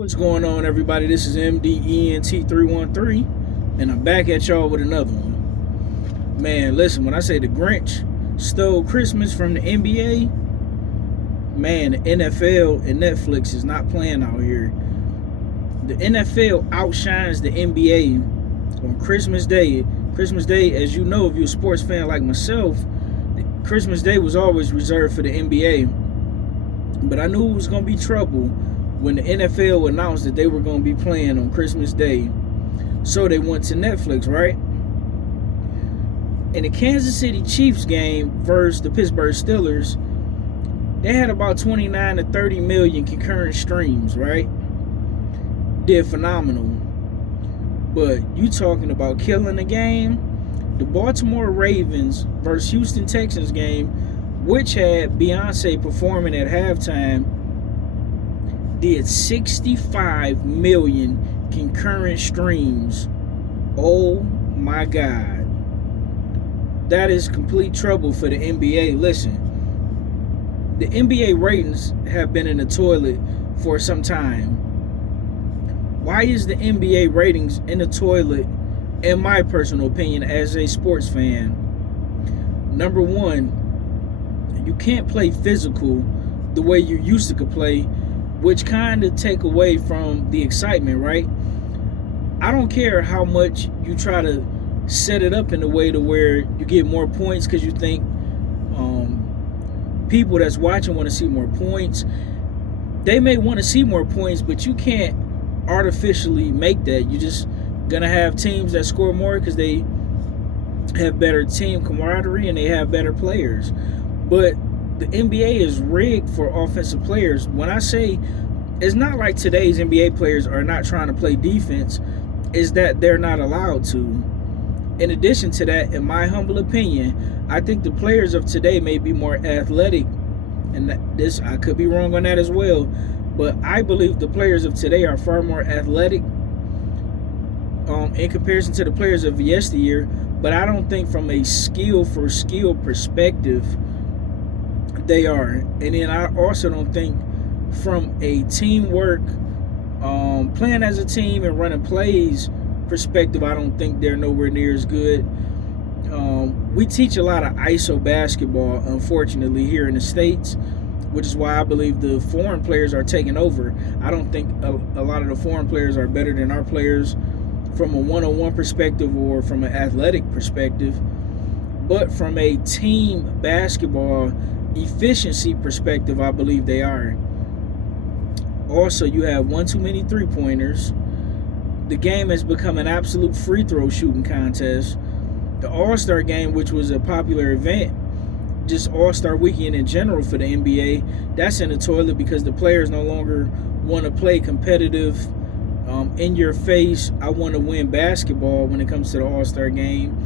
What's going on, everybody? This is MDENT313, and I'm back at y'all with another one. Man, listen, when I say the Grinch stole Christmas from the NBA, man, the NFL and Netflix is not playing out here. The NFL outshines the NBA on Christmas Day. Christmas Day, as you know, if you're a sports fan like myself, Christmas Day was always reserved for the NBA. But I knew it was going to be trouble when the NFL announced that they were going to be playing on Christmas Day. So they went to Netflix, right? In the Kansas City Chiefs game versus the Pittsburgh Steelers, they had about 29 to 30 million concurrent streams, right? Did phenomenal. But you talking about killing the game? The Baltimore Ravens versus Houston Texans game, which had Beyonce performing at halftime, did 65 million concurrent streams. Oh my God. That is complete trouble for the NBA. Listen, the NBA ratings have been in the toilet for some time. Why is the NBA ratings in the toilet, in my personal opinion, as a sports fan? Number one, you can't play physical the way you used to could play, which kind of take away from the excitement, right? I don't care how much you try to set it up in a way to where you get more points because you think people that's watching want to see more points. They may want to see more points, but you can't artificially make that. You're just going to have teams that score more because they have better team camaraderie and they have better players. But the NBA is rigged for offensive players. When I say it's not like today's NBA players are not trying to play defense, is that they're not allowed to. In addition to that, in my humble opinion, I think the players of today may be more athletic, and this I could be wrong on that as well, but I believe the players of today are far more athletic in comparison to the players of yesteryear. But I don't think from a skill for skill perspective they are. And then I also don't think from a teamwork, playing as a team and running plays perspective, I don't think they're nowhere near as good. We teach a lot of ISO basketball, unfortunately, here in the States, which is why I believe the foreign players are taking over. I don't think a lot of the foreign players are better than our players from a one-on-one perspective or from an athletic perspective. But from a team basketball efficiency perspective, I believe they are. Also, you have one too many three-pointers. The game has become an absolute free throw shooting contest. The All-Star game, which was a popular event, just All-Star weekend in general for the NBA, that's in the toilet because the players no longer want to play competitive, in your face, I want to win basketball when it comes to the All-Star game.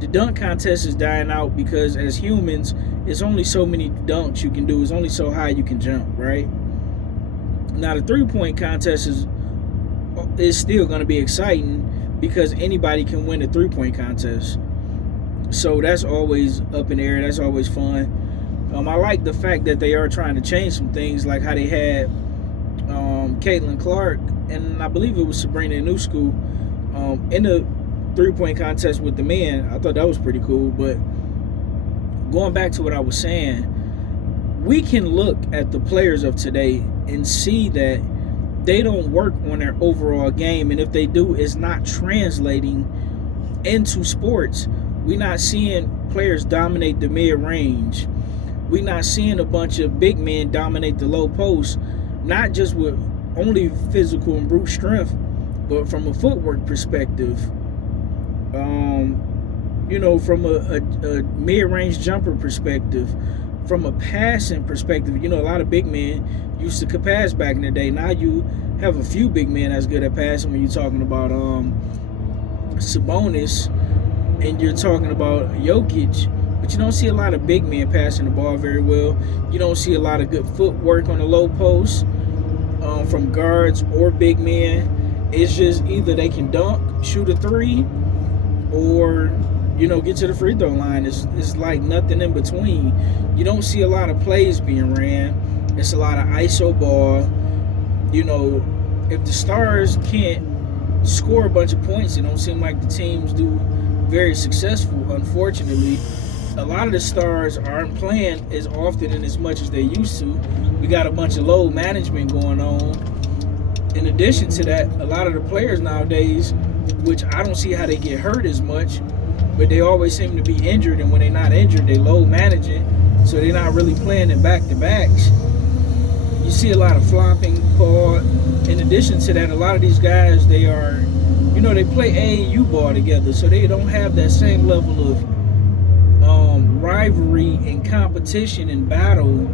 The dunk contest is dying out because as humans, it's only so many dunks you can do. It's only so high you can jump, right? Now, the three-point contest is still going to be exciting because anybody can win a three-point contest. So that's always up in the air. That's always fun. I like the fact that they are trying to change some things, like how they had Caitlin Clark and I believe it was Sabrina Ionescu in the three-point contest with the men. I thought that was pretty cool. But going back to what I was saying, we can look at the players of today and see that they don't work on their overall game, and if they do, it's not translating into sports. We're not seeing players dominate the mid-range. We're not seeing a bunch of big men dominate the low post, not just with only physical and brute strength, but from a footwork perspective. From a mid-range jumper perspective, from a passing perspective. A lot of big men used to pass back in the day. Now you have a few big men that's good at passing when you're talking about Sabonis and you're talking about Jokic, but you don't see a lot of big men passing the ball very well. You don't see a lot of good footwork on the low post from guards or big men. It's just either they can dunk, shoot a three, or get to the free throw line. It's like nothing in between. You don't see a lot of plays being ran. It's a lot of ISO ball. if the stars can't score a bunch of points, it don't seem like the teams do very successful. Unfortunately, a lot of the stars aren't playing as often and as much as they used to. We got a bunch of load management going on. In addition to that, a lot of the players nowadays, which I don't see how they get hurt as much, but they always seem to be injured, and when they're not injured, they load managing, so they're not really playing in back-to-backs. You see a lot of flopping called. In addition to that, a lot of these guys, they are, they play AAU ball together, so they don't have that same level of rivalry and competition and battle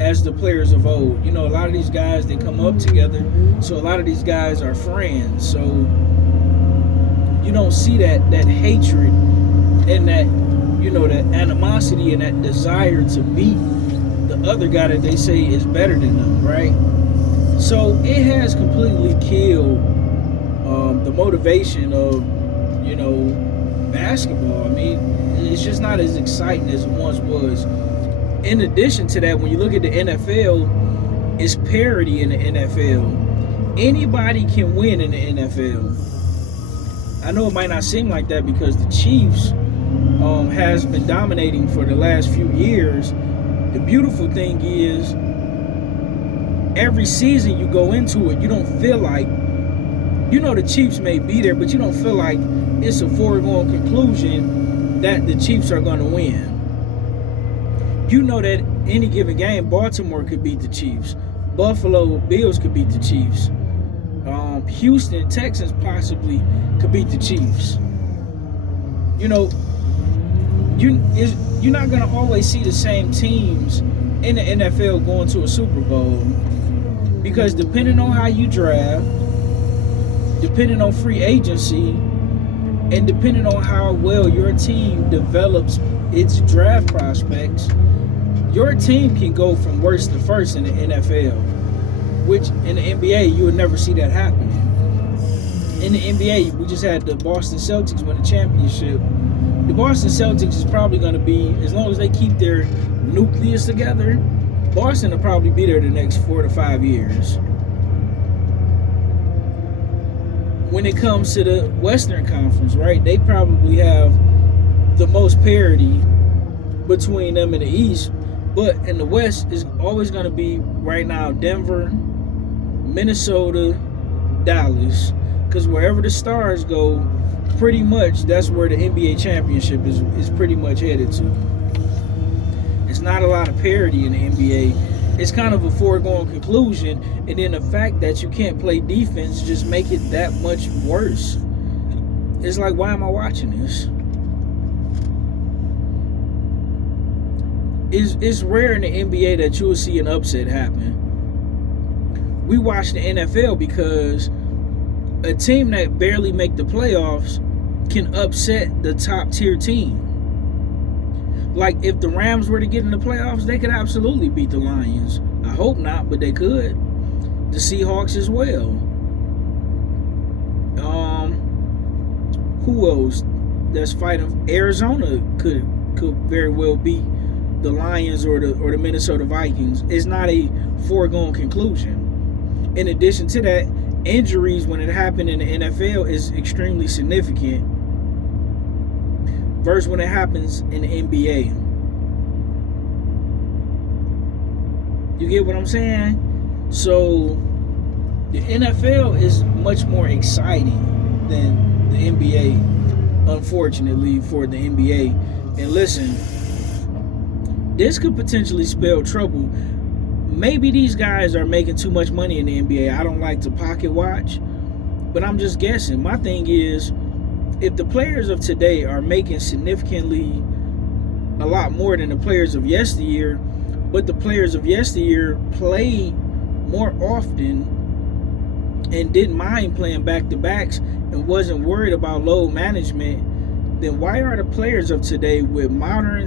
as the players of old. A lot of these guys, they come up together, so a lot of these guys are friends. So you don't see that hatred and that, that animosity and that desire to beat the other guy that they say is better than them, right? So it has completely killed the motivation of, basketball. I mean, it's just not as exciting as it once was. In addition to that, when you look at the NFL, it's parity in the NFL. Anybody can win in the NFL. I know it might not seem like that because the Chiefs has been dominating for the last few years. The beautiful thing is, every season you go into it, you don't feel like, the Chiefs may be there, but you don't feel like it's a foregone conclusion that the Chiefs are going to win. That any given game, Baltimore could beat the Chiefs. Buffalo Bills could beat the Chiefs. Houston Texans possibly could beat the Chiefs. You're not going to always see the same teams in the NFL going to a Super Bowl, because depending on how you draft, depending on free agency, and depending on how well your team develops its draft prospects, your team can go from worst to first in the NFL, which in the NBA you would never see that happening. In the NBA, we just had the Boston Celtics win the championship. The Boston Celtics is probably going to be, as long as they keep their nucleus together, Boston will probably be there the next 4 to 5 years. When it comes to the Western Conference, right, they probably have the most parity between them and the East. But in the West, is always going to be, right now, Denver, Minnesota, Dallas. Because wherever the stars go, pretty much that's where the NBA championship is pretty much headed to. It's not a lot of parity in the NBA. It's kind of a foregone conclusion. And then the fact that you can't play defense just make it that much worse. It's like, why am I watching this? It's rare in the NBA that you'll see an upset happen. We watch the NFL because a team that barely make the playoffs can upset the top tier team. Like if the Rams were to get in the playoffs, they could absolutely beat the Lions. I hope not, but they could. The Seahawks as well. Who else that's fighting? Arizona could very well beat the Lions or the Minnesota Vikings. It's not a foregone conclusion. In addition to that, injuries when it happened in the NFL is extremely significant versus when it happens in the NBA. You get what I'm saying? So the NFL is much more exciting than the NBA, unfortunately for the NBA. And listen, this could potentially spell trouble. Maybe these guys are making too much money in the NBA. I don't like to pocket watch, but I'm just guessing. My thing is, if the players of today are making significantly a lot more than the players of yesteryear, but the players of yesteryear played more often and didn't mind playing back-to-backs and wasn't worried about load management, then why are the players of today with modern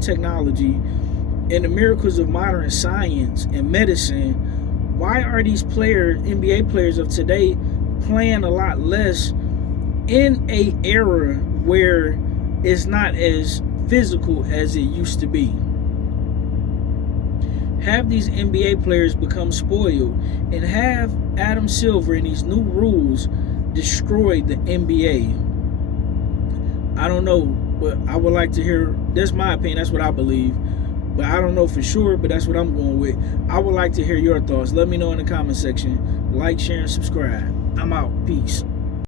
technology and the miracles of modern science and medicine, why are these NBA players of today, playing a lot less in a era where it's not as physical as it used to be? have these NBA players become spoiled, and have Adam Silver and these new rules destroy the NBA. I don't know, but I would like to hear. That's my opinion. That's what I believe. But I don't know for sure, but that's what I'm going with. I would like to hear your thoughts. Let me know in the comment section. Like, share, and subscribe. I'm out. Peace.